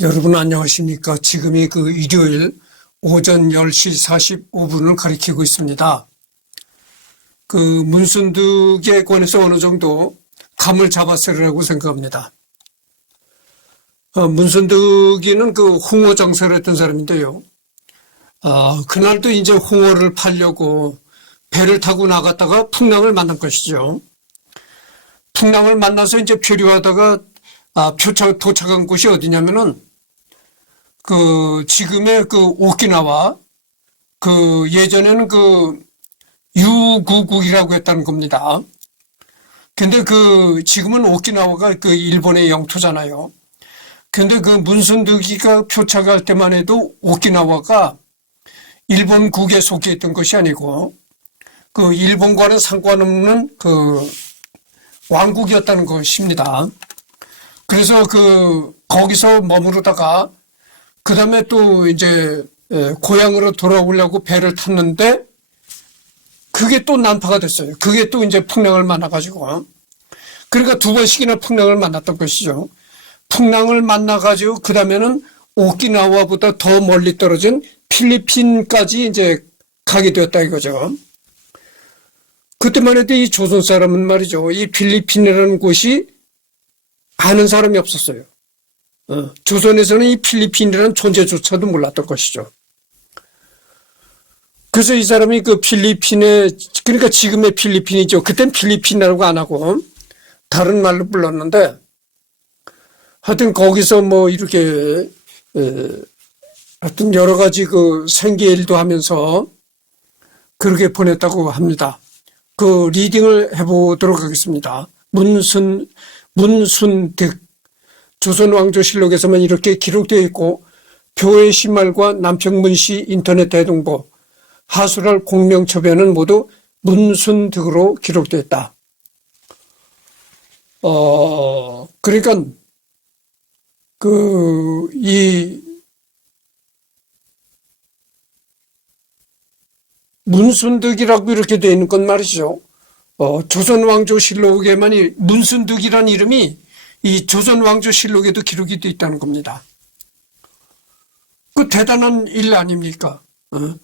여러분 안녕하십니까. 지금이 일요일 오전 10시 45분을 가리키고 있습니다. 문순득에 관해서 어느 정도 감을 잡았으리라고 생각합니다. 문순득이는 홍어 장사를 했던 사람인데요. 그날도 이제 홍어를 팔려고 배를 타고 나갔다가 풍랑을 만난 것이죠. 풍랑을 만나서 이제 표류하다가 도착한 곳이 어디냐면은 지금의 오키나와 예전에는 유구국이라고 했다는 겁니다. 근데 지금은 오키나와가 일본의 영토잖아요. 근데 문순득이가 표착할 때만 해도 오키나와가 일본국에 속해 있던 것이 아니고 일본과는 상관없는 왕국이었다는 것입니다. 그래서 거기서 머무르다가 그 다음에 또 이제 고향으로 돌아오려고 배를 탔는데 그게 또 난파가 됐어요. 그게 또 이제 풍랑을 만나가지고 그러니까 두 번씩이나 풍랑을 만났던 것이죠. 풍랑을 만나가지고 그 다음에는 오키나와보다 더 멀리 떨어진 필리핀까지 이제 가게 되었다 이거죠. 그때만 해도 이 조선 사람은 말이죠. 이 필리핀이라는 곳이 아는 사람이 없었어요. 조선에서는 이 필리핀이라는 존재조차도 몰랐던 것이죠. 그래서 이 사람이 그러니까 지금의 필리핀이죠. 그땐 필리핀이라고 안 하고 다른 말로 불렀는데 하여튼 거기서 이렇게 하여튼 여러 가지 생계 일도 하면서 그렇게 보냈다고 합니다. 리딩을 해보도록 하겠습니다. 문순득 조선왕조실록에서만 이렇게 기록되어 있고 교회 신말과 남평문시 인터넷 대동보 하수랄 공명처변은 모두 문순득으로 기록되어 있다. 그러니까 이 문순득이라고 이렇게 되어 있는 건 말이죠. 조선왕조실록에만 문순득이라는 이름이 이 조선왕조실록에도 기록이 되어 있다는 겁니다. 대단한 일 아닙니까?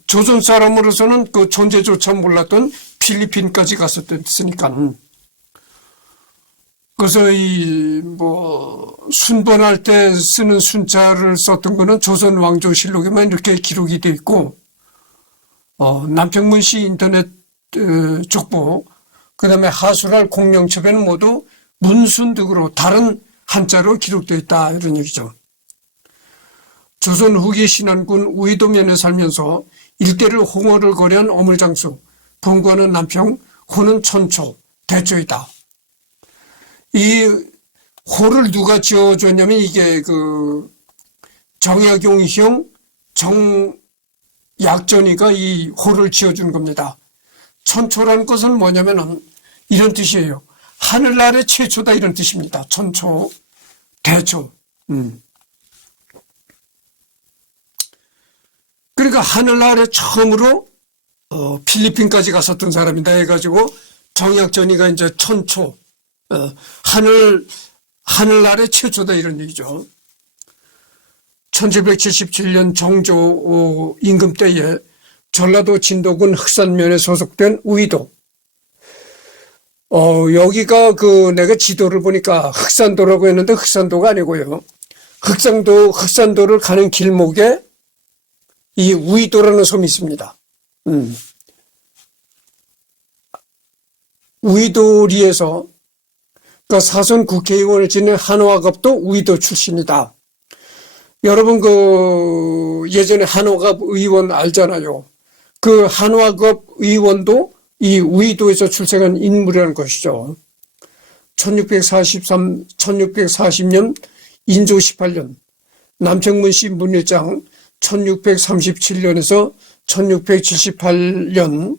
조선 사람으로서는 존재조차 몰랐던 필리핀까지 갔었으니까. 그래서 순번할 때 쓰는 순자를 썼던 거는 조선왕조실록에만 이렇게 기록이 되어 있고, 남평문시 인터넷 족보, 그 다음에 하수랄 공명첩에는 모두 문순득으로 다른 한자로 기록되어 있다 이런 얘기죠. 조선 후기 신안군 우이도면에 살면서 일대를 홍어를 거래한 어물장수, 본관은 남평, 호는 천초, 대초이다. 이 호를 누가 지어줬냐면 이게 정약용형 정약전이가 이 호를 지어준 겁니다. 천초라는 것은 뭐냐면은 이런 뜻이에요. 하늘 아래 최초다 이런 뜻입니다. 천초, 대초. 그러니까 하늘 아래 처음으로 필리핀까지 갔었던 사람이다 해가지고 정약전이가 이제 천초, 하늘 아래 최초다 이런 얘기죠. 1777년 정조 임금 때에 전라도 진도군 흑산면에 소속된 우이도. 여기가 내가 지도를 보니까 흑산도라고 했는데 흑산도가 아니고요. 흑산도를 가는 길목에 이 우이도라는 섬이 있습니다. 우이도리에서 사선 국회의원을 지낸 한화갑도 우이도 출신이다. 여러분 예전에 한화갑 의원 알잖아요. 한화갑 의원도 이 우이도에서 출생한 인물이라는 것이죠. 1640년 인조 18년 남평문시 문일장 1637년에서 1678년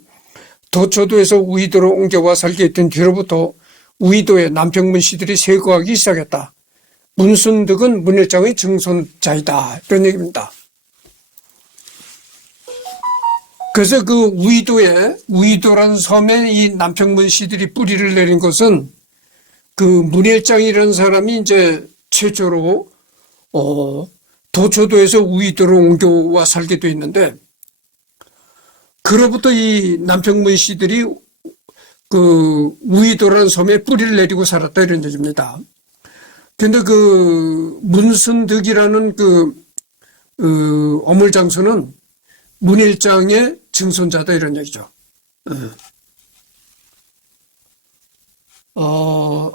도초도에서 우이도로 옮겨와 살게 했던 뒤로부터 우이도에 남평문시들이 세거하기 시작했다. 문순득은 문일장의 증손자이다. 이런 얘기입니다. 그래서 우이도라는 섬에 이 남평문시들이 뿌리를 내린 것은 문일장이라는 사람이 이제 최초로 도초도에서 우이도로 옮겨와 살게 돼 있는데, 그로부터 이 남평문 씨들이 그 우이도라는 섬에 뿌리를 내리고 살았다 이런 얘기입니다. 근데 그 문순득이라는 어물장수는 문일장의 증손자다 이런 얘기죠.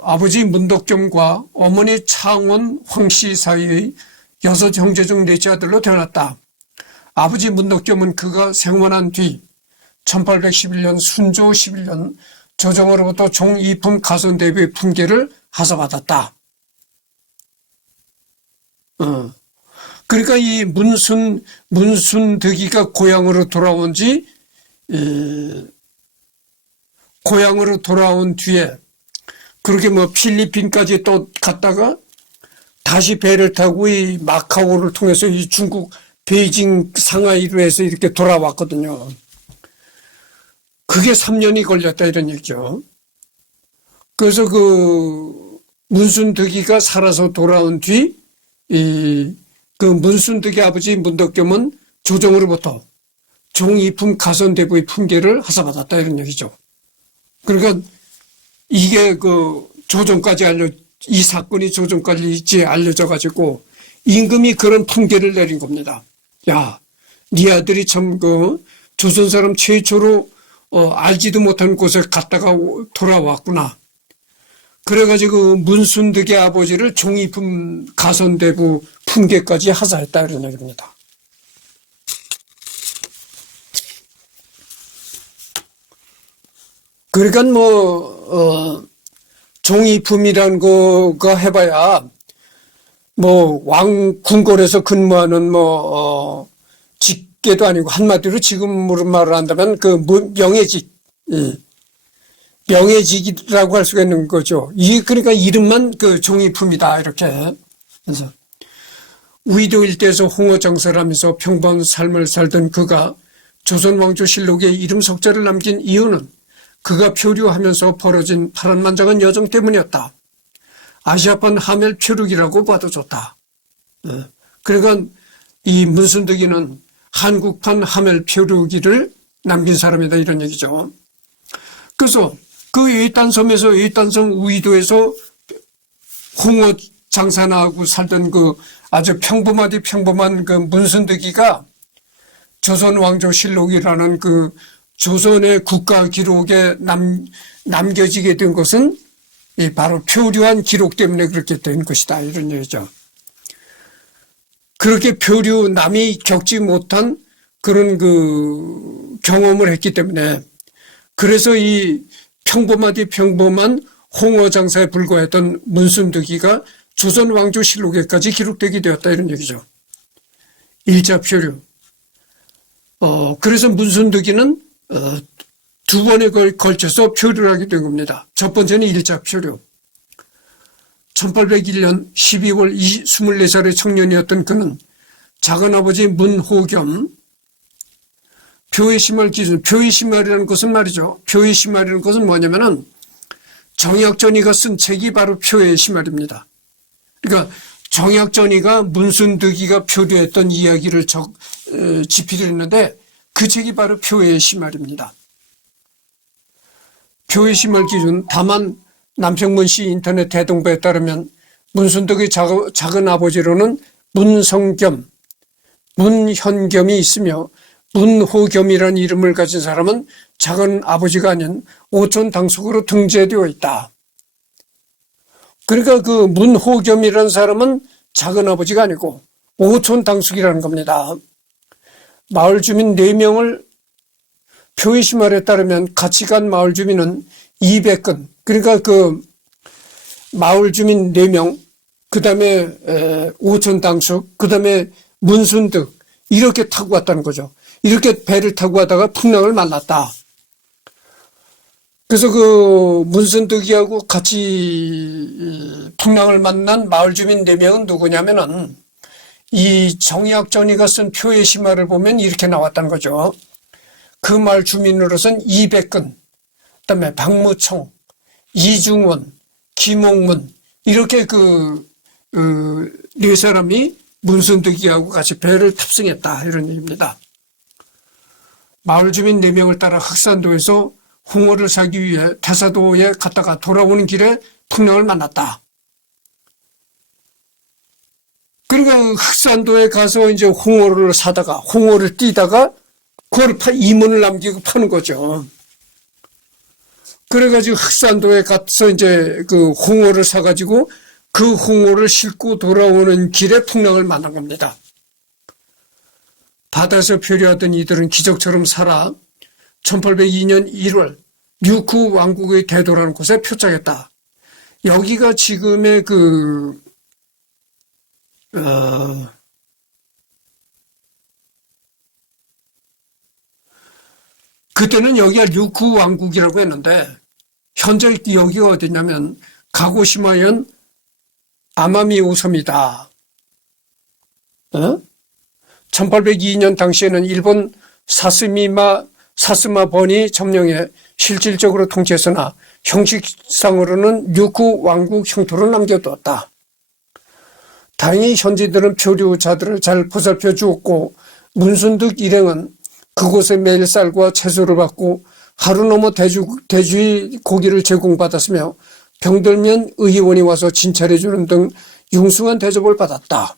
아버지 문덕겸과 어머니 창원 황씨 사이의 6형제 중 넷째 아들로 태어났다. 아버지 문덕겸은 그가 생원한 뒤 1811년 순조 11년 조정으로부터 종이품 가선대비의 품계를 하사받았다. 그러니까 이 문순득이가 고향으로 돌아온 뒤에 그렇게 뭐 필리핀까지 또 갔다가 다시 배를 타고 이 마카오를 통해서 이 중국 베이징 상하이로 해서 이렇게 돌아왔거든요. 그게 3년이 걸렸다 이런 얘기죠. 그래서 그 문순득이가 살아서 돌아온 뒤 그 문순득이 아버지 문덕겸은 조정으로부터 종이품 가선대부의 품계를 하사받았다 이런 얘기죠. 그러니까 이게 그 조정까지 이 사건이 조정까지 알려져 가지고 임금이 그런 품계를 내린 겁니다. 야, 네 아들이 참 그 조선 사람 최초로 알지도 못한 곳에 갔다가 돌아왔구나. 그래가지고 문순득의 아버지를 종이품 가선대부 품계까지 하사했다 이런 얘기입니다. 그러니까 종이품이라는 거가 해봐야 왕궁궐에서 근무하는 직계도 아니고 한마디로 지금으로 말을 한다면 명예직, 명예직이라고 할 수가 있는 거죠. 그러니까 이름만 종이품이다 이렇게. 그래서 우이도 일대에서 홍어장사를 하면서 평범한 삶을 살던 그가 조선왕조실록에 이름 석자를 남긴 이유는 그가 표류하면서 벌어진 파란만장한 여정 때문이었다. 아시아판 하멜 표류기라고 봐도 좋다. 그러니까 이 문순득이는 한국판 하멜 표류기를 남긴 사람이다 이런 얘기죠. 그래서 그 외딴섬 우이도에서 홍어 장사나 하고 살던 아주 평범한 문순득이가 조선왕조실록이라는 조선의 국가 기록에 남겨지게 된 것은 바로 표류한 기록 때문에 그렇게 된 것이다 이런 얘기죠. 그렇게 남이 겪지 못한 그런 경험을 했기 때문에 그래서 이 평범한 홍어 장사에 불과했던 문순득이가 조선왕조실록에까지 기록되게 되었다 이런 얘기죠. 일자 표류. 그래서 문순득이는 두 번에 걸쳐서 표류를 하게 된 겁니다. 첫 번째는 일자 표류. 1801년 12월 24살의 청년이었던 그는 작은아버지 문호겸, 표의심할 기준, 표의심할이라는 것은 말이죠. 표의심할이라는 것은 뭐냐면은 정약전이가 쓴 책이 바로 표의심할입니다. 그러니까 정약전이가 문순득이가 표류했던 이야기를 집필을 했는데 그 책이 바로 표의심할입니다. 표의심할 기준, 다만 남평문 씨 인터넷 대동부에 따르면 문순득의 작은 아버지로는 문성겸, 문현겸이 있으며 문호겸이라는 이름을 가진 사람은 작은 아버지가 아닌 오촌 당숙으로 등재되어 있다. 그러니까 문호겸이라는 사람은 작은 아버지가 아니고 오촌 당숙이라는 겁니다. 마을 주민 4명을 표의심할에 따르면 같이 간 마을 주민은 200건. 그러니까 마을 주민 4명, 그 다음에 오촌 당숙, 그 다음에 문순득 이렇게 타고 갔다는 거죠. 이렇게 배를 타고 가다가 풍랑을 만났다. 그래서 문순득이하고 같이 풍랑을 만난 마을 주민 4명은 누구냐면은 이 정약전이가 쓴 표의심할을 보면 이렇게 나왔다는 거죠. 그 마을 주민으로선 200건, 그다음에 박무총, 이중원, 김옥문 이렇게 네 사람이 문순득이하고 같이 배를 탑승했다 이런 얘기입니다. 마을 주민 4명을 따라 흑산도에서 홍어를 사기 위해 태사도에 갔다가 돌아오는 길에 풍령을 만났다. 그러니까 흑산도에 가서 이제 홍어를 사다가 홍어를 띄다가 그걸 이문을 남기고 파는 거죠. 그래가지고 흑산도에 가서 이제 그 홍어를 사가지고 그 홍어를 싣고 돌아오는 길에 풍랑을 만난 겁니다. 바다에서 표류하던 이들은 기적처럼 살아 1802년 1월 류쿠 왕국의 대도라는 곳에 표착했다. 여기가 지금의 그때는 여기가 류쿠 왕국이라고 했는데 현재 여기가 어디냐면 가고시마현 아마미오 섬이다. 1802년 당시에는 일본 사스마 번이 점령해 실질적으로 통치했으나 형식상으로는 류쿠 왕국 형토로 남겨두었다. 다행히 현지들은 표류자들을 잘 보살펴 주었고 문순득 일행은 그곳에 매일 쌀과 채소를 받고 하루 넘어 돼지 고기를 제공받았으며 병들면 의원이 와서 진찰해 주는 등 융숭한 대접을 받았다.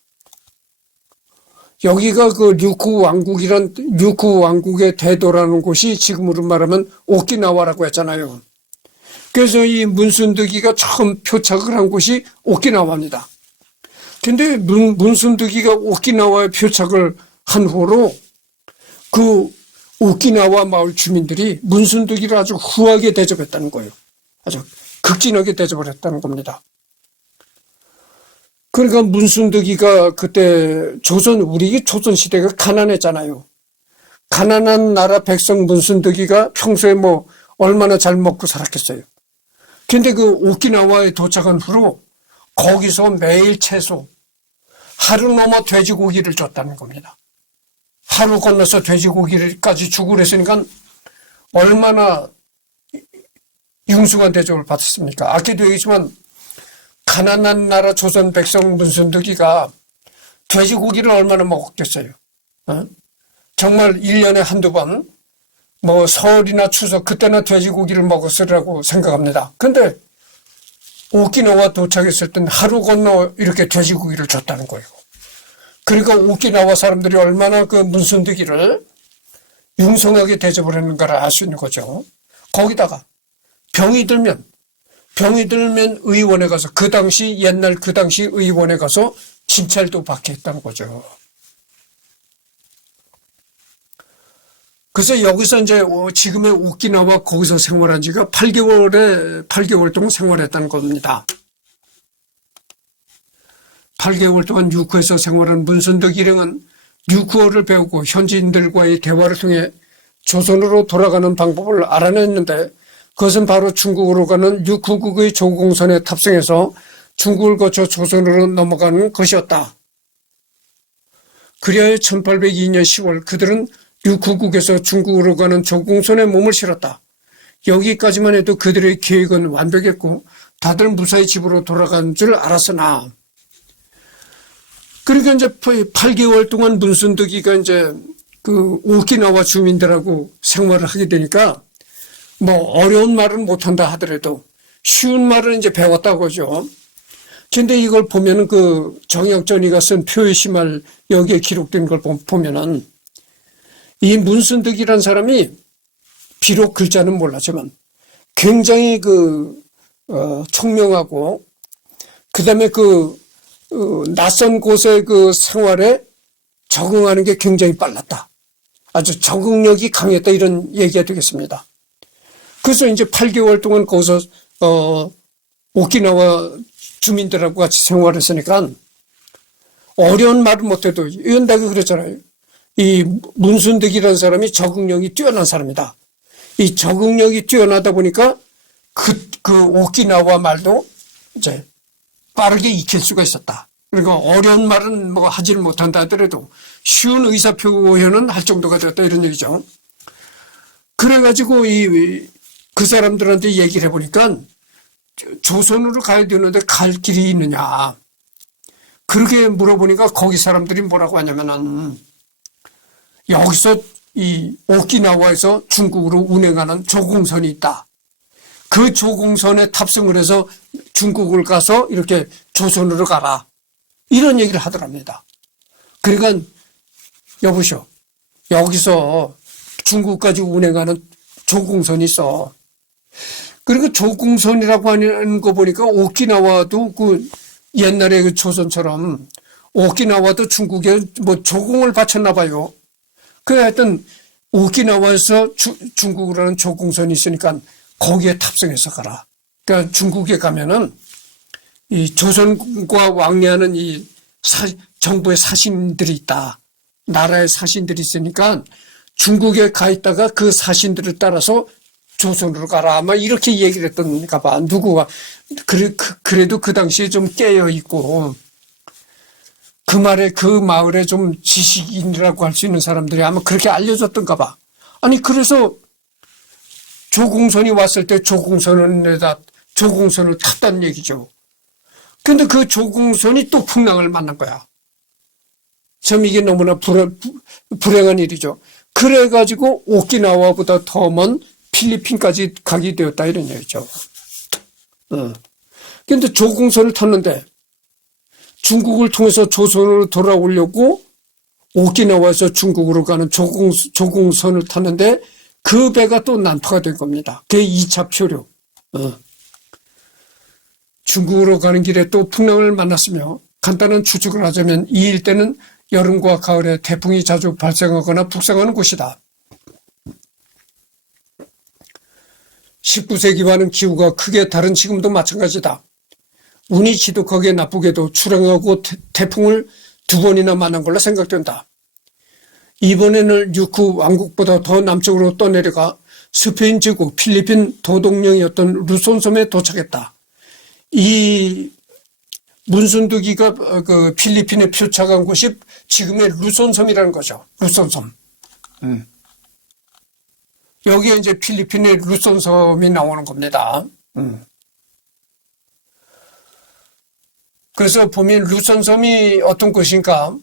여기가 그 류쿠 왕국의 대도라는 곳이 지금으로 말하면 오키나와라고 했잖아요. 그래서 이 문순득이가 처음 표착을 한 곳이 오키나와입니다. 근데 문순득이가 오키나와에 표착을 한 후로 그 오키나와 마을 주민들이 문순득이를 아주 후하게 대접했다는 거예요. 아주 극진하게 대접을 했다는 겁니다. 그러니까 문순득이가 그때 우리 조선시대가 가난했잖아요. 가난한 나라 백성 문순득이가 평소에 뭐 얼마나 잘 먹고 살았겠어요. 근데 그 오키나와에 도착한 후로 거기서 매일 채소, 하루 넘어 돼지고기를 줬다는 겁니다. 하루 건너서 돼지고기까지 주고 그랬으니까 얼마나 융숭한 대접을 받았습니까? 아까도 얘기했지만 가난한 나라 조선 백성 문순득이가 돼지고기를 얼마나 먹었겠어요. 정말 1년에 한두 번 뭐 설이나 추석 그때나 돼지고기를 먹었으라고 생각합니다. 근데 오키나와 도착했을 땐 하루 건너 이렇게 돼지고기를 줬다는 거예요. 그러니까 오키나와 사람들이 얼마나 그 문순득이를 융성하게 대접을 했는가를 알 수 있는 거죠. 거기다가 병이 들면 의원에 가서 그 당시 의원에 가서 진찰도 받게 했다는 거죠. 그래서 여기서 이제 지금의 오키나와 거기서 생활한 지가 8개월 동안 생활했다는 겁니다. 8개월 동안 류쿠에서 생활한 문순득 일행은 류쿠어를 배우고 현지인들과의 대화를 통해 조선으로 돌아가는 방법을 알아냈는데 그것은 바로 중국으로 가는 류쿠국의 조공선에 탑승해서 중국을 거쳐 조선으로 넘어가는 것이었다. 그리하여 1802년 10월 그들은 류쿠국에서 중국으로 가는 조공선에 몸을 실었다. 여기까지만 해도 그들의 계획은 완벽했고 다들 무사히 집으로 돌아간 줄 알았으나 그러니까 이제 8개월 동안 문순득이가 이제 그 오키나와 주민들하고 생활을 하게 되니까 뭐 어려운 말은 못한다 하더라도 쉬운 말은 이제 배웠다고 하죠. 근데 이걸 보면은 그 정혁전이가 쓴 표의시말 여기에 기록된 걸 보면은 이 문순득이라는 사람이 비록 글자는 몰랐지만 굉장히 총명하고 그다음에 낯선 곳의 그 생활에 적응하는 게 굉장히 빨랐다. 아주 적응력이 강했다 이런 얘기가 되겠습니다. 그래서 이제 8개월 동안 거기서 오키나와 주민들하고 같이 생활했으니까 어려운 말을 못해도 이건 내가 그랬잖아요. 이 문순득이라는 사람이 적응력이 뛰어난 사람이다. 이 적응력이 뛰어나다 보니까 그 오키나와 말도 이제 빠르게 익힐 수가 있었다. 그리고 어려운 말은 뭐 하지를 못한다 하더라도 쉬운 의사표현은 할 정도가 됐다 이런 얘기죠. 그래가지고 그 사람들한테 얘기를 해보니까 조선으로 가야 되는데 갈 길이 있느냐. 그렇게 물어보니까 거기 사람들이 뭐라고 하냐면은 여기서 이 오키나와에서 중국으로 운행하는 조공선이 있다. 그 조공선에 탑승을 해서 중국을 가서 이렇게 조선으로 가라. 이런 얘기를 하더랍니다. 그러니까 여보시오. 여기서 중국까지 운행하는 조공선이 있어. 그리고 조공선이라고 하는 거 보니까 오키나와도 그 옛날에 그 조선처럼 오키나와도 중국에 뭐 조공을 바쳤나 봐요. 그 하여튼 오키나와에서 중국으로 하는 조공선이 있으니까 거기에 탑승해서 가라. 그러니까 중국에 가면은 이 조선과 왕래하는 이 정부의 사신들이 있다. 나라의 사신들이 있으니까 중국에 가 있다가 그 사신들을 따라서 조선으로 가라. 아마 이렇게 얘기를 했던가 봐. 누구가. 그래도 그 당시에 좀 깨어 있고, 그 말에 그 마을에 좀 지식인이라고 할 수 있는 사람들이 아마 그렇게 알려줬던가 봐. 아니, 그래서 조공선이 왔을 때 조공선을 탔다는 얘기죠. 근데 그 조공선이 또 풍랑을 만난 거야. 참 이게 너무나 불행한 일이죠. 그래가지고 오키나와보다 더 먼 필리핀까지 가게 되었다 이런 얘기죠. 근데 조공선을 탔는데 중국을 통해서 조선으로 돌아오려고 오키나와에서 중국으로 가는 조공선을 탔는데 그 배가 또 난파가 된 겁니다. 그게 2차 표류. 중국으로 가는 길에 또 풍랑을 만났으며 간단한 추측을 하자면 이 일대는 여름과 가을에 태풍이 자주 발생하거나 북상하는 곳이다. 19세기와는 기후가 크게 다른 지금도 마찬가지다. 운이 지독하게 나쁘게도 출행하고 태풍을 2번이나 만난 걸로 생각된다. 이번에는 유쿠 왕국보다 더 남쪽으로 떠내려가 스페인 제국 필리핀 도동령이었던 루손섬에 도착했다. 이 문순두기가 그 필리핀에 표착한 곳이 지금의 루손섬이라는 거죠. 루손섬. 여기에 이제 필리핀의 루손섬이 나오는 겁니다. 그래서 보면 루손섬이 어떤 곳인가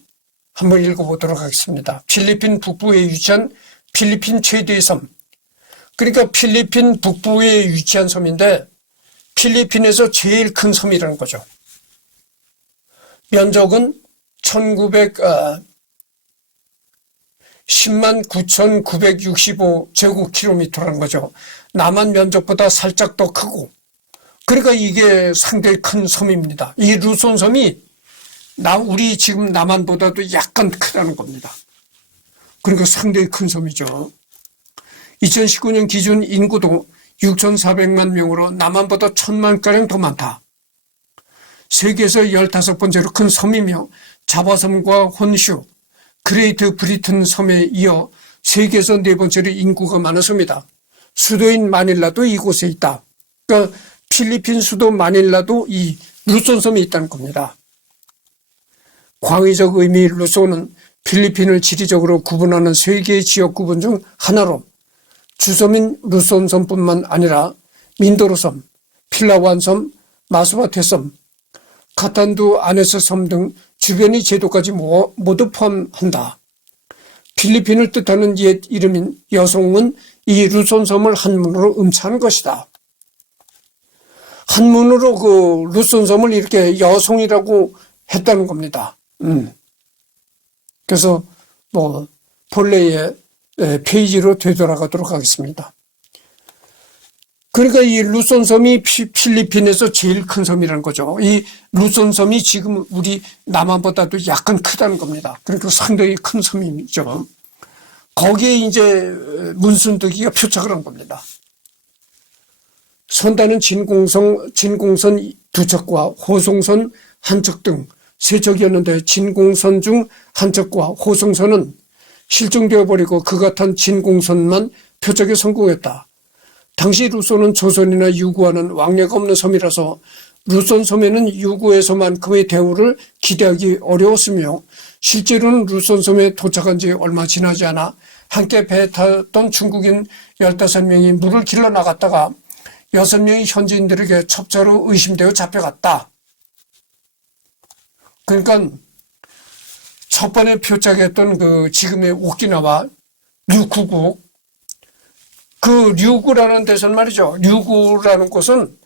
한번 읽어보도록 하겠습니다. 필리핀 북부에 위치한 필리핀 최대의 섬. 그러니까 필리핀 북부에 위치한 섬인데 필리핀에서 제일 큰 섬이라는 거죠. 면적은 10만 9,965 제곱킬로미터라는 거죠. 남한 면적보다 살짝 더 크고, 그러니까 이게 상당히 큰 섬입니다. 이 루손섬이 우리 지금 남한보다도 약간 크다는 겁니다. 그러니까 상당히 큰 섬이죠. 2019년 기준 인구도 6,400만 명으로 남한보다 1,000만가량 더 많다. 세계에서 15번째로 큰 섬이며 자바섬과 혼슈, 그레이트 브리튼 섬에 이어 세계에서 4번째로 인구가 많은 섬이다. 수도인 마닐라도 이곳에 있다. 그러니까 필리핀 수도 마닐라도 이 루손섬이 있다는 겁니다. 광의적 의미의 루손은 필리핀을 지리적으로 구분하는 세 개의 지역 구분 중 하나로 주섬인 루손섬뿐만 아니라 민도로섬, 필라완섬, 마스바테섬, 카탄두 아네스섬 등 주변의 제도까지 모두 포함한다. 필리핀을 뜻하는 옛 이름인 여송은 이 루손섬을 한문으로 음차한 것이다. 한문으로 그 루손섬을 이렇게 여송이라고 했다는 겁니다. 그래서 본래의 페이지로 되돌아가도록 하겠습니다. 그러니까 이 루손섬이 필리핀에서 제일 큰 섬이라는 거죠. 이 루손섬이 지금 우리 남한보다도 약간 크다는 겁니다. 그러니까 상당히 큰 섬이죠. 거기에 이제 문순두기가 표착을 한 겁니다. 선단은 진공선 2척과 호송선 1척 등 3척이었는데 진공선 중 1척과 호송선은 실종되어 버리고 그가 탄 진공선만 표적에 성공했다. 당시 루손은 조선이나 유구와는 왕래가 없는 섬이라서 루손 섬에는 유구에서만큼의 대우를 기대하기 어려웠으며 실제로는 루손 섬에 도착한 지 얼마 지나지 않아 함께 배에 탔던 중국인 15명이 물을 길러 나갔다가 6명이 현지인들에게 첩자로 의심되어 잡혀갔다. 그러니까 첫 번에 표착했던 그 지금의 오키나와 ryukyu국, 그 ryugyu라는 데서는 말이죠. ryugyu라는 곳은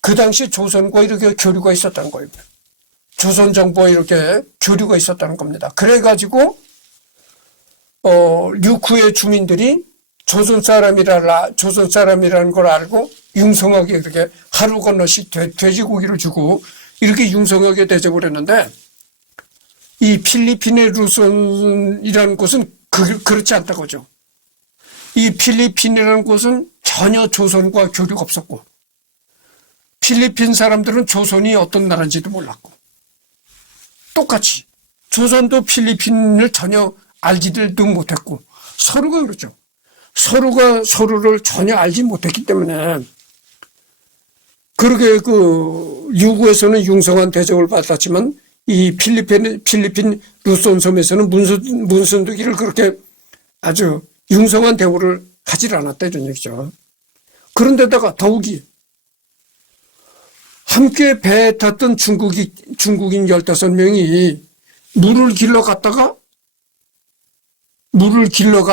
그 당시 조선과 이렇게 교류가 있었다는 거예요. 조선 정부와 이렇게 교류가 있었다는 겁니다. 그래가지고 ryukyu의 주민들이 조선 사람이라는 걸 알고 융성하게 그렇게 하루 건너씩 돼지고기를 주고 이렇게 융성하게 대접을 했는데, 이 필리핀의 루손이라는 곳은 그렇지 않다고 하죠. 이 필리핀이라는 곳은 전혀 조선과 교류가 없었고, 필리핀 사람들은 조선이 어떤 나라인지도 몰랐고, 똑같이 조선도 필리핀을 전혀 알지도 못했고, 서로가 그렇죠. 서로가 서로를 전혀 알지 못했기 때문에 그렇게 그 ryugyu에서는 융성한 대접을 받았지만 이 필리핀 루손 섬에서는 문순두기를 그렇게 아주 융성한 대우를 하질 않았다 이런 얘기죠. 그런데다가 더욱이 함께 배에 탔던 중국인 15명이 물을 길러 갔다가 물을 길러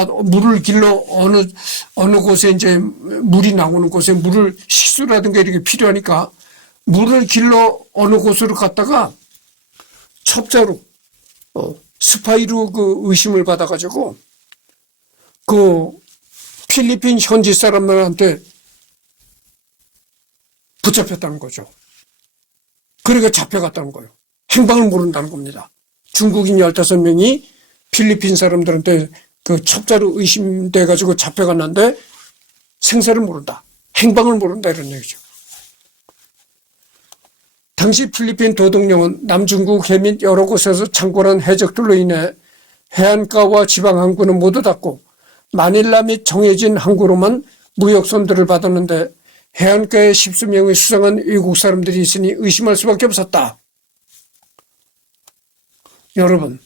어느 곳에 이제 물이 나오는 곳에 물을 식수라든가 이렇게 필요하니까 물을 길러 어느 곳으로 갔다가 첩자로 스파이로 그 의심을 받아가지고 그 필리핀 현지 사람들한테 붙잡혔다는 거죠. 그러니까 잡혀갔다는 거예요. 행방을 모른다는 겁니다. 중국인 15명이 필리핀 사람들한테 그 첩자로 의심돼가지고 잡혀갔는데 생사를 모른다. 행방을 모른다 이런 얘기죠. 당시 필리핀 도둑령은 남중국 해 및 여러 곳에서 창궐한 해적들로 인해 해안가와 지방 항구는 모두 닫고 마닐라 및 정해진 항구로만 무역선들을 받았는데 해안가에 십수명의 수상한 외국 사람들이 있으니 의심할 수밖에 없었다. 여러분,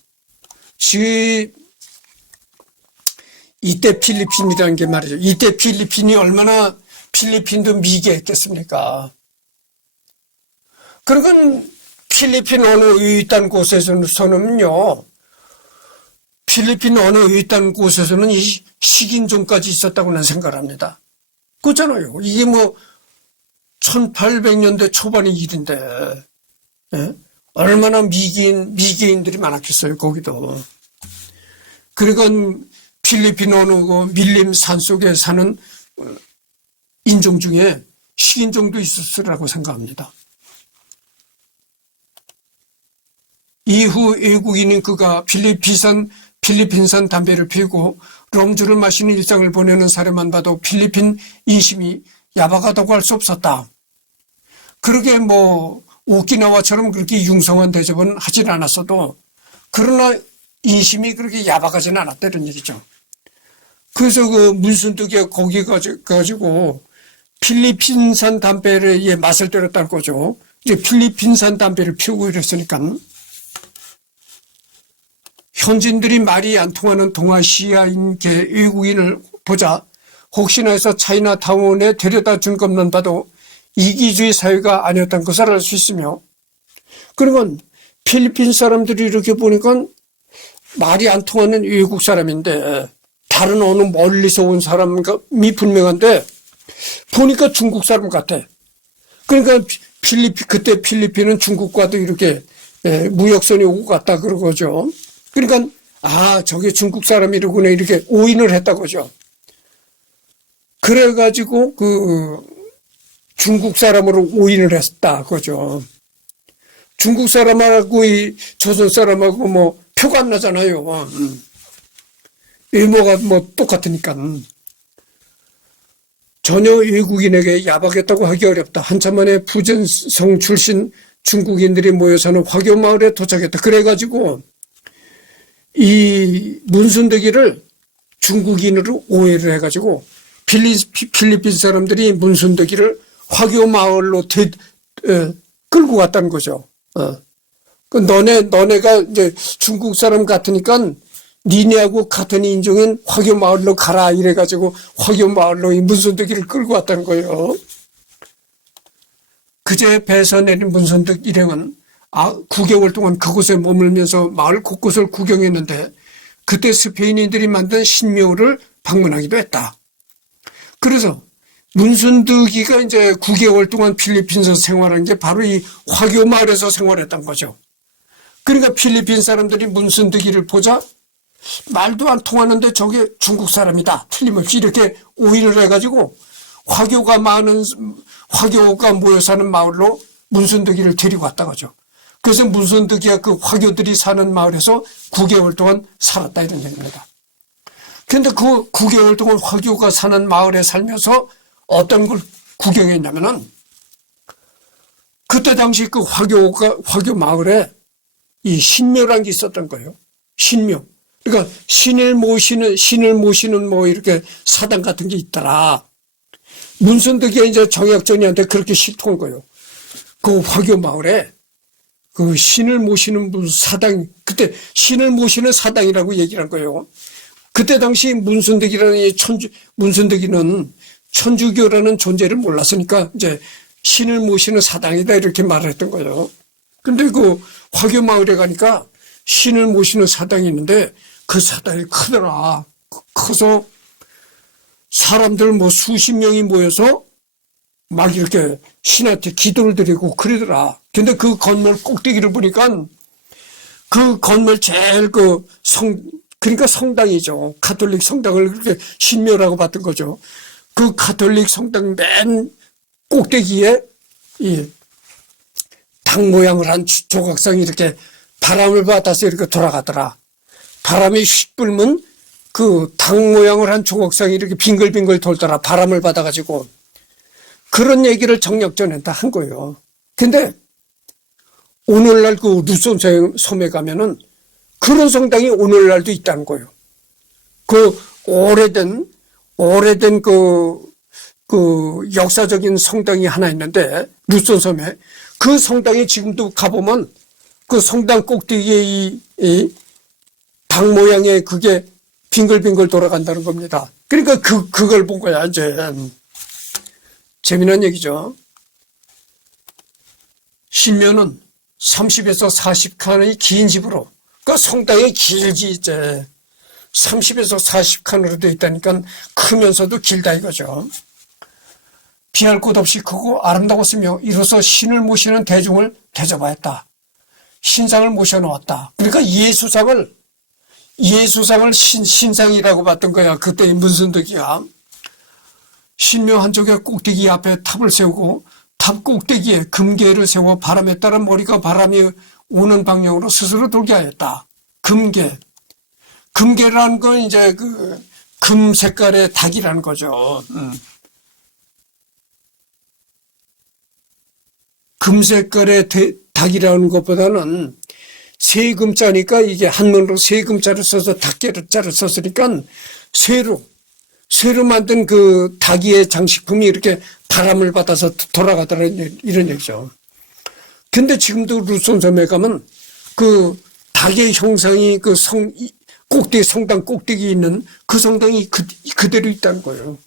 이때 필리핀이라는 게 말이죠. 이때 필리핀이 얼마나 필리핀도 미개했겠습니까? 그러니까 필리핀 어느 이딴 곳에서는요, 필리핀 어느 이딴 곳에서는 이 식인종까지 있었다고 난 생각을 합니다. 그렇잖아요. 이게 뭐 1800년대 초반의 일인데, 예? 얼마나 미개인들이 많았겠어요, 거기도. 그러니까 필리핀 어느 그 밀림 산속에 사는 인종 중에 식인종도 있었으라고 생각합니다. 이후 외국인인 그가 필리핀산 담배를 피우고 럼주를 마시는 일상을 보내는 사례만 봐도 필리핀 인심이 야박하다고 할 수 없었다. 그러게 뭐 오키나와처럼 그렇게 융성한 대접은 하진 않았어도 그러나 인심이 그렇게 야박하지는 않았다 이런 얘기죠. 그래서 그 문순두기가 거기 가지고 필리핀산 담배의 맛을 때렸다는 거죠. 이제 필리핀산 담배를 피우고 이랬으니까 현지인들이 말이 안 통하는 동아시아인계 외국인을 보자 혹시나 해서 차이나타운에 데려다 준 것만 봐도 이기주의 사회가 아니었다는 것을 알 수 있으며, 그러면 필리핀 사람들이 이렇게 보니까 말이 안 통하는 외국 사람인데 다른 어느 멀리서 온 사람이 분명한데 보니까 중국 사람 같아. 그러니까 그때 필리핀은 중국과도 이렇게 무역선이 오고 갔다 그러고죠. 그러니까 저게 중국 사람이로구나 이렇게 오인을 했다고죠. 그래가지고 그 중국 사람으로 오인을 했다 그죠. 중국 사람하고 이 조선 사람하고 뭐 표가 안 나잖아요. 외모가 뭐 똑같으니까. 전혀 외국인에게 야박했다고 하기 어렵다. 한참 만에 부전성 출신 중국인들이 모여 사는 화교마을에 도착했다. 그래가지고 이 문순덕이를 중국인으로 오해를 해가지고 필리핀 사람들이 문순덕이를 화교마을로 끌고 갔다는 거죠. 너네가 이제 중국 사람 같으니까 니네하고 같은 인종인 화교마을로 가라 이래가지고 화교마을로 이 문순덕이를 끌고 왔다는 거예요. 그제 배에서 내린 문순덕 일행은 9개월 동안 그곳에 머물면서 마을 곳곳을 구경했는데 그때 스페인인들이 만든 신묘를 방문하기도 했다. 그래서 문순득이가 이제 9개월 동안 필리핀에서 생활한 게 바로 이 화교 마을에서 생활했던 거죠. 그러니까 필리핀 사람들이 문순득이를 보자 말도 안 통하는데 저게 중국 사람이다. 틀림없이 이렇게 오인을 해가지고 화교가 모여 사는 마을로 문순득이를 데리고 왔다 거죠. 그래서 문순득이가 그 화교들이 사는 마을에서 9개월 동안 살았다 이런 얘기입니다. 그런데 그 9개월 동안 화교가 사는 마을에 살면서 어떤 걸 구경했냐면은 그때 당시 그 화교 마을에 이 신묘란 게 있었던 거예요. 신묘. 그러니까 신을 모시는 뭐 이렇게 사당 같은 게 있더라. 문순득이가 이제 정약전이한테 그렇게 실토한 거예요. 그 화교 마을에 그 신을 모시는 무슨 사당, 그때 신을 모시는 사당이라고 얘기를 한 거예요. 그때 당시 문순득이는 천주교라는 존재를 몰랐으니까 이제 신을 모시는 사당이다 이렇게 말을 했던 거예요. 근데 그 화교 마을에 가니까 신을 모시는 사당이 있는데 그 사당이 크더라. 커서 사람들 뭐 수십 명이 모여서 막 이렇게 신한테 기도를 드리고 그러더라. 근데 그 건물 꼭대기를 보니까 그 건물 제일 그러니까 성당이죠. 가톨릭 성당을 그렇게 신묘라고 봤던 거죠. 그 가톨릭 성당 맨 꼭대기에 이 닭 모양을 한 조각상이 이렇게 바람을 받아서 이렇게 돌아가더라. 바람이 휙 불면 그 닭 모양을 한 조각상이 이렇게 빙글빙글 돌더라. 바람을 받아가지고. 그런 얘기를 정력전에다 한 거예요. 근데 오늘날 그 루손 섬에 가면은 그런 성당이 오늘날도 있다는 거예요. 그 오래된 역사적인 성당이 하나 있는데 루손 섬에 그 성당에 지금도 가보면 그 성당 꼭대기에 이 닭 모양의 그게 빙글빙글 돌아간다는 겁니다. 그러니까 그걸 본 거야, 이제. 재미난 얘기죠. 신묘는 30에서 40칸의 긴 집으로, 그러니까 성당이 길지, 이제. 30에서 40칸으로 되어 있다니까 크면서도 길다 이거죠. 비할 곳 없이 크고 아름다웠으며 이로써 신을 모시는 대중을 대접하였다. 신상을 모셔놓았다. 그러니까 예수상을 신상이라고 봤던 거야. 그때 문순득이가. 신묘 한쪽에 꼭대기 앞에 탑을 세우고 탑 꼭대기에 금계를 세워 바람에 따라 머리가 바람이 오는 방향으로 스스로 돌게 하였다. 금계라는 건 이제 금 색깔의 닭이라는 거죠. 금 색깔의 닭이라는 것보다는 세금자니까 이게 한문으로 세금자를 써서 닭자를 썼으니까 쇠로 만든 그 닭의 장식품이 이렇게 바람을 받아서 돌아가더라 이런 얘기죠. 근데 지금도 루손 섬에 가면 그 닭의 형상이 그 성당 꼭대기에 있는 그 성당이 그대로 있다는 거예요.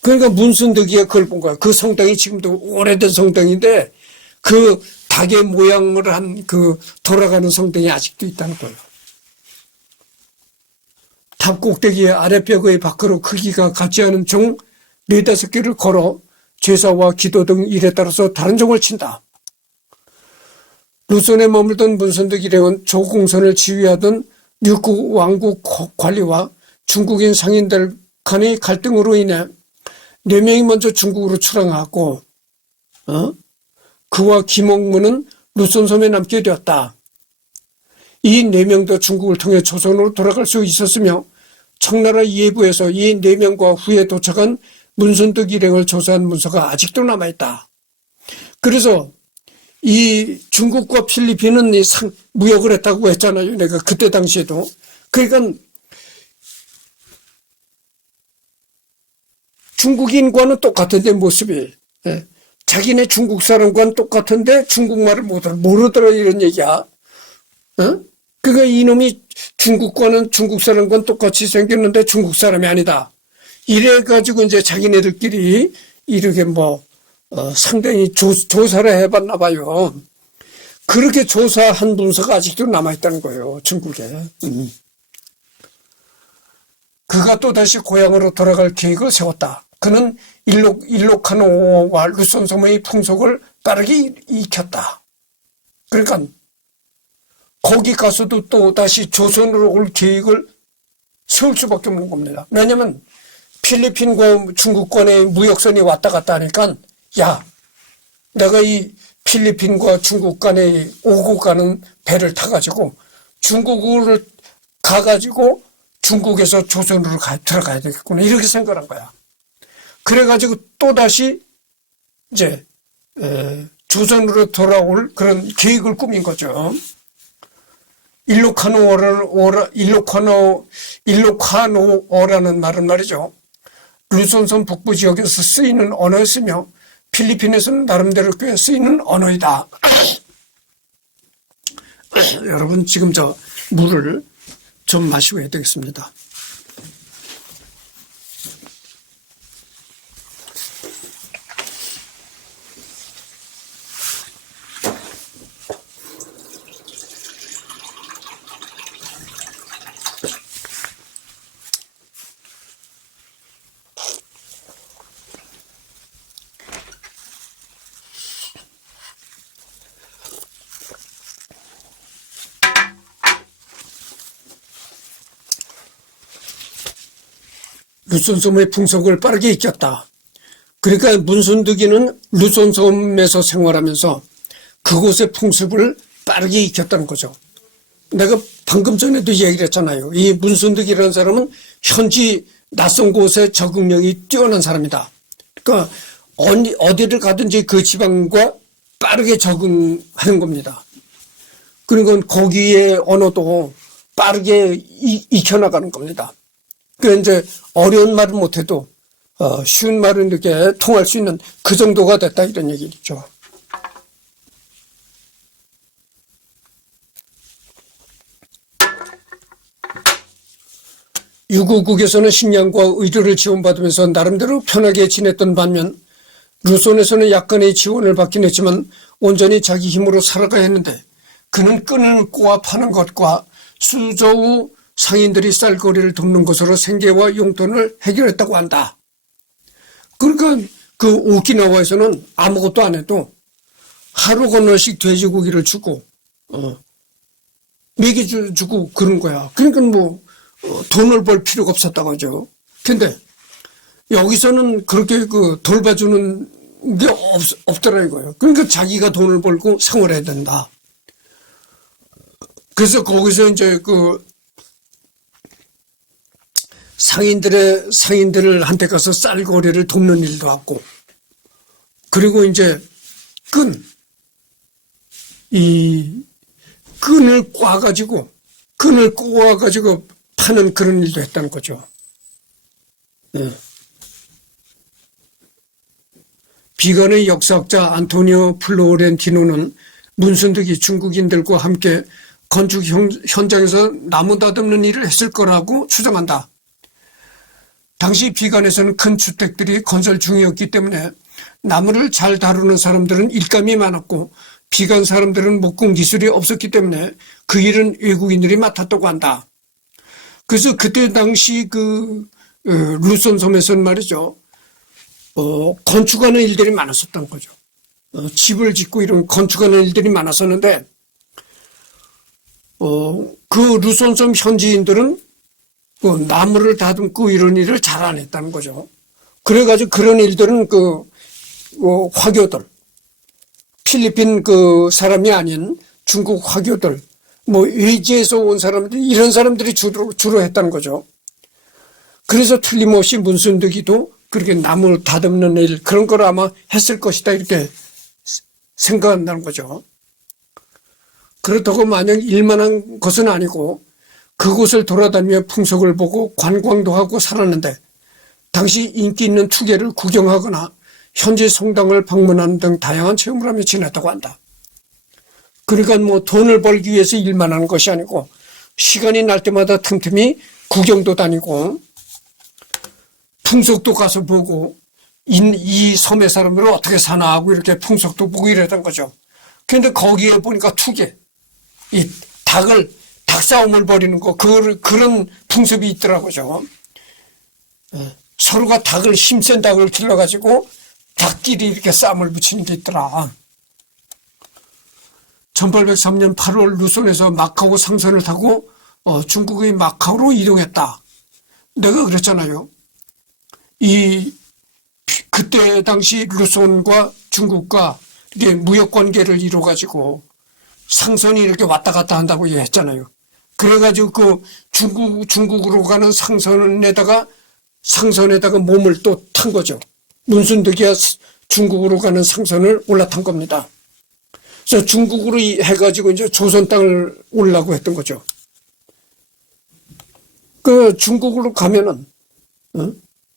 그러니까 문순득이가 그걸 본 거야. 그 성당이 지금도 오래된 성당인데 그 닭의 모양을 한 그 돌아가는 성당이 아직도 있다는 거예요. 탑 꼭대기에 아랫벽의 밖으로 크기가 같지 않은 종 4-5개를 걸어 제사와 기도 등 일에 따라서 다른 종을 친다. 루손에 머물던 문순득 일행은 조공선을 지휘하던 육국 왕국 관리와 중국인 상인들 간의 갈등으로 인해 4명이 먼저 중국으로 출항하고 그와 김옥무는 루손섬에 남게 되었다. 이 4명도 중국을 통해 조선으로 돌아갈 수 있었으며 청나라 예부에서 이 4명과 후에 도착한 문순득 일행을 조사한 문서가 아직도 남아있다. 그래서 이 중국과 필리핀은 무역을 했다고 했잖아요. 내가 그때 당시에도. 그러니까 중국인과는 똑같은데 모습이. 자기네 중국 사람과는 똑같은데 중국말을 모르더라 이런 얘기야. 그러니까 이놈이 중국과는 중국 사람과는 똑같이 생겼는데 중국 사람이 아니다. 이래가지고 이제 자기네들끼리 이렇게 상당히 조사를 해봤나 봐요. 그렇게 조사한 문서가 아직도 남아있다는 거예요, 중국에. 그가 또다시 고향으로 돌아갈 계획을 세웠다. 그는 일록하노와 루손섬의 풍속을 빠르게 익혔다. 그러니까 거기 가서도 또다시 조선으로 올 계획을 세울 수밖에 없는 겁니다. 왜냐하면 필리핀과 중국 간의 무역선이 왔다 갔다 하니까 야, 내가 이 필리핀과 중국 간에 오고 가는 배를 타가지고 중국을 가가지고 중국에서 조선으로 들어가야 되겠구나. 이렇게 생각한 거야. 그래가지고 또다시 이제 조선으로 돌아올 그런 계획을 꾸민 거죠. 일로카노어라는 말은 말이죠. 루손섬 북부 지역에서 쓰이는 언어였으며 필리핀에서는 나름대로 꽤 쓰이는 언어이다. 여러분 지금 저 물을 좀 마시고 해야 되겠습니다. 루손섬의 풍속을 빠르게 익혔다. 그러니까 문순득이는 루손섬에서 생활하면서 그곳의 풍습을 빠르게 익혔다는 거죠. 내가 방금 전에도 얘기를 했잖아요. 이 문순득이라는 사람은 현지 낯선 곳에 적응력이 뛰어난 사람이다. 그러니까 어디를 가든지 그 지방과 빠르게 적응하는 겁니다. 그러니까 거기에 언어도 빠르게 익혀나가는 겁니다. 그 이제 어려운 말은 못해도 쉬운 말은 이렇게 통할 수 있는 그 정도가 됐다 이런 얘기죠. 유구국에서는 식량과 의료를 지원받으면서 나름대로 편하게 지냈던 반면 루손에서는 약간의 지원을 받긴 했지만 온전히 자기 힘으로 살아가야 했는데 그는 끈을 꼬아 파는 것과 수저우 상인들이 쌀거리를 돕는 것으로 생계와 용돈을 해결했다고 한다. 그러니까 그 오키나와에서는 아무것도 안 해도 하루 건너씩 돼지고기를 주고 먹여주고 그런 거야. 그러니까 뭐 돈을 벌 필요가 없었다고 하죠. 근데 여기서는 그렇게 그 돌봐주는 게 없더라 이거예요. 그러니까 자기가 돈을 벌고 생활해야 된다. 그래서 거기서 이제 그 상인들을 한테 가서 쌀거리를 돕는 일도 하고, 그리고 이제 끈을 꼬아가지고 파는 그런 일도 했다는 거죠. 네. 비건의 역사학자 안토니오 플로렌티노는 문순득이 중국인들과 함께 건축 현장에서 나무 다듬는 일을 했을 거라고 추정한다. 당시 비건에서는 큰 주택들이 건설 중이었기 때문에 나무를 잘 다루는 사람들은 일감이 많았고 비건 사람들은 목공 기술이 없었기 때문에 그 일은 외국인들이 맡았다고 한다. 그래서 그때 당시 루손섬에서는 말이죠. 건축하는 일들이 많았었던 거죠. 집을 짓고 이런 건축하는 일들이 많았었는데 그 루손섬 현지인들은 나무를 다듬고 이런 일을 잘 안 했다는 거죠. 그래가지고 그런 일들은 화교들, 필리핀 사람이 아닌 중국 화교들, 외지에서 온 사람들, 이런 사람들이 주로 했다는 거죠. 그래서 틀림없이 문순득이도 그렇게 나무 다듬는 일, 그런 걸 아마 했을 것이다, 이렇게 생각한다는 거죠. 그렇다고 마냥 일만한 것은 아니고, 그곳을 돌아다니며 풍속을 보고 관광도 하고 살았는데 당시 인기 있는 투게를 구경하거나 현지 성당을 방문하는 등 다양한 체험을 하며 지냈다고 한다. 그러니까 돈을 벌기 위해서 일만 하는 것이 아니고 시간이 날 때마다 틈틈이 구경도 다니고 풍속도 가서 보고 이 섬의 사람들은 어떻게 사나 하고 이렇게 풍속도 보고 이러던 거죠. 근데 거기에 보니까 투개, 이 닭싸움을 벌이는 거, 그런 풍습이 있더라고요. 서로가 힘센 닭을 길러가지고 닭끼리 이렇게 싸움을 붙이는 게 있더라. 1803년 8월 루손에서 마카오 상선을 타고 중국의 마카오로 이동했다. 내가 그랬잖아요. 그때 당시 루손과 중국과 이렇게 무역 관계를 이루어가지고 상선이 이렇게 왔다 갔다 한다고 했잖아요. 그래가지고 그 중국으로 가는 상선에다가 몸을 또 탄 거죠. 문순덕이가 중국으로 가는 상선을 올라탄 겁니다. 그래서 중국으로 해가지고 이제 조선 땅을 오려고 했던 거죠. 그 중국으로 가면은,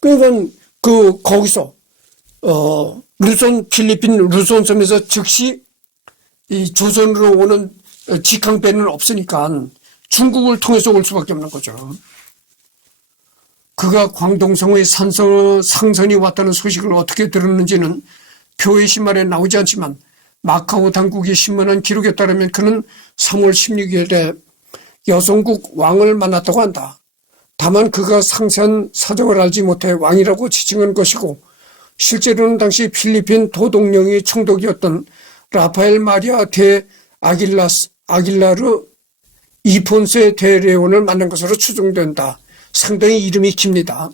그러니까 거기서, 필리핀 루손 섬에서 즉시 이 조선으로 오는 직항배는 없으니까 중국을 통해서 올 수밖에 없는 거죠. 그가 광동성의 상선이 왔다는 소식을 어떻게 들었는지는 교회 신문에 나오지 않지만 마카오 당국이 신문한 기록에 따르면 그는 3월 16일에 여성국 왕을 만났다고 한다. 다만 그가 상세한 사정을 알지 못해 왕이라고 지칭한 것이고 실제로는 당시 필리핀 도독령의 총독이었던 라파엘 마리아 데 아길라르 이폰세 데 레온을 만난 것으로 추정된다. 상당히 이름이 깁니다.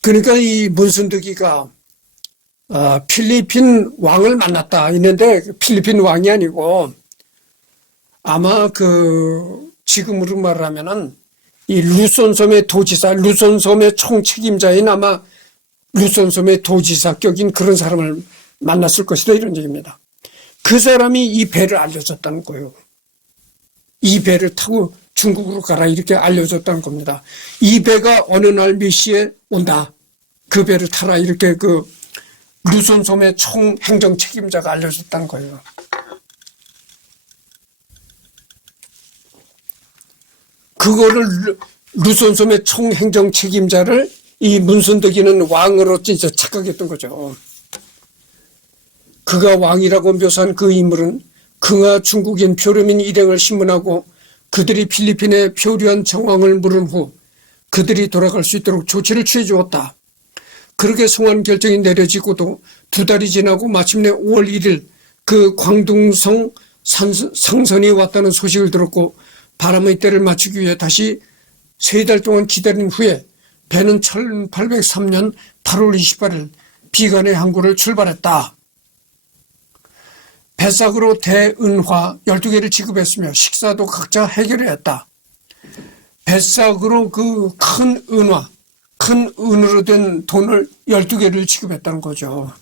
그러니까 이 문순덕이가 필리핀 왕을 만났다 있는데 필리핀 왕이 아니고 아마 지금으로 말하면은 이 루손섬의 도지사, 루손섬의 총책임자인 아마 루손섬의 도지사격인 그런 사람을 만났을 것이다 이런 얘기입니다. 그 사람이 이 배를 알려줬다는 거예요. 이 배를 타고 중국으로 가라 이렇게 알려줬다는 겁니다. 이 배가 어느 날 몇 시에 온다. 그 배를 타라 이렇게 루손섬의 총행정 책임자가 알려줬다는 거예요. 그거를 루손섬의 총행정 책임자를 이 문순덕이는 왕으로 진짜 착각했던 거죠. 그가 왕이라고 묘사한 그 인물은 긍하 중국인 표류민 일행을 신문하고 그들이 필리핀에 표류한 정황을 물은 후 그들이 돌아갈 수 있도록 조치를 취해 주었다. 그렇게 성한 결정이 내려지고도 2달이 지나고 마침내 5월 1일 그 광둥성 상선이 왔다는 소식을 들었고 바람의 때를 맞추기 위해 다시 3달 동안 기다린 후에 배는 1803년 8월 28일 비간의 항구를 출발했다. 배삭으로 대은화 12개를 지급했으며 식사도 각자 해결했다. 배삭으로 큰 은으로 된 돈을 12개를 지급했다는 거죠.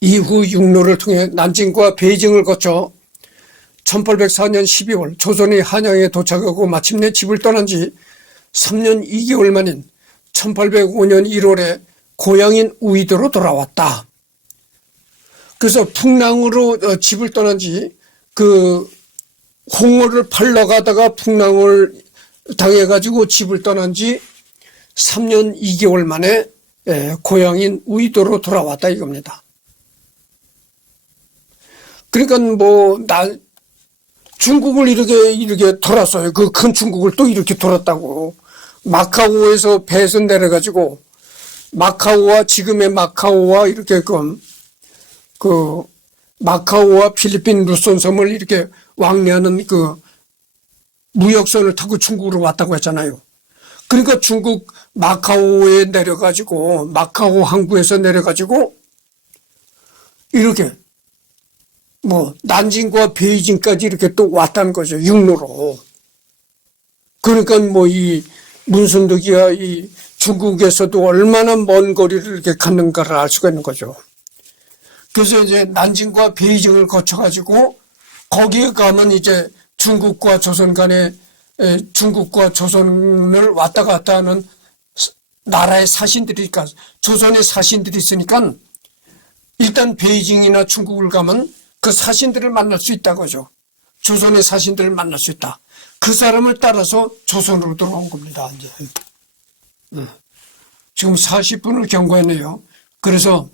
이후 육로를 통해 난징과 베이징을 거쳐 1804년 12월 조선의 한양에 도착하고 마침내 집을 떠난 지 3년 2개월 만인 1805년 1월에 고향인 우이도로 돌아왔다. 그래서 풍랑으로 집을 떠난 지 홍어를 팔러 가다가 풍랑을 당해가지고 집을 떠난 지 3년 2개월 만에 고향인 우이도로 돌아왔다 이겁니다. 그러니까 중국을 이렇게 돌았어요. 그 큰 중국을 또 이렇게 돌았다고. 마카오에서 배에서 내려가지고 마카오와 지금의 마카오와 이렇게 마카오와 필리핀 루손섬을 이렇게 왕래하는 무역선을 타고 중국으로 왔다고 했잖아요. 그러니까 중국 마카오에 내려가지고 마카오 항구에서 내려가지고 이렇게 난징과 베이징까지 이렇게 또 왔다는 거죠. 육로로. 그러니까 이 문순덕이가 이 중국에서도 얼마나 먼 거리를 이렇게 갔는가를 알 수가 있는 거죠. 그래서 이제 난징과 베이징을 거쳐가지고 거기에 가면 이제 중국과 조선 간에 중국과 조선을 왔다 갔다 하는 나라의 사신들이니까 조선의 사신들이 있으니까 일단 베이징이나 중국을 가면 그 사신들을 만날 수 있다고죠. 조선의 사신들을 만날 수 있다. 그 사람을 따라서 조선으로 돌아온 겁니다. 이제. 지금 40분을 경과했네요. 그래서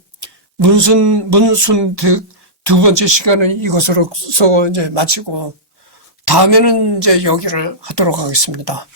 문순득 두 번째 시간은 이것으로서 이제 마치고 다음에는 이제 여기를 하도록 하겠습니다.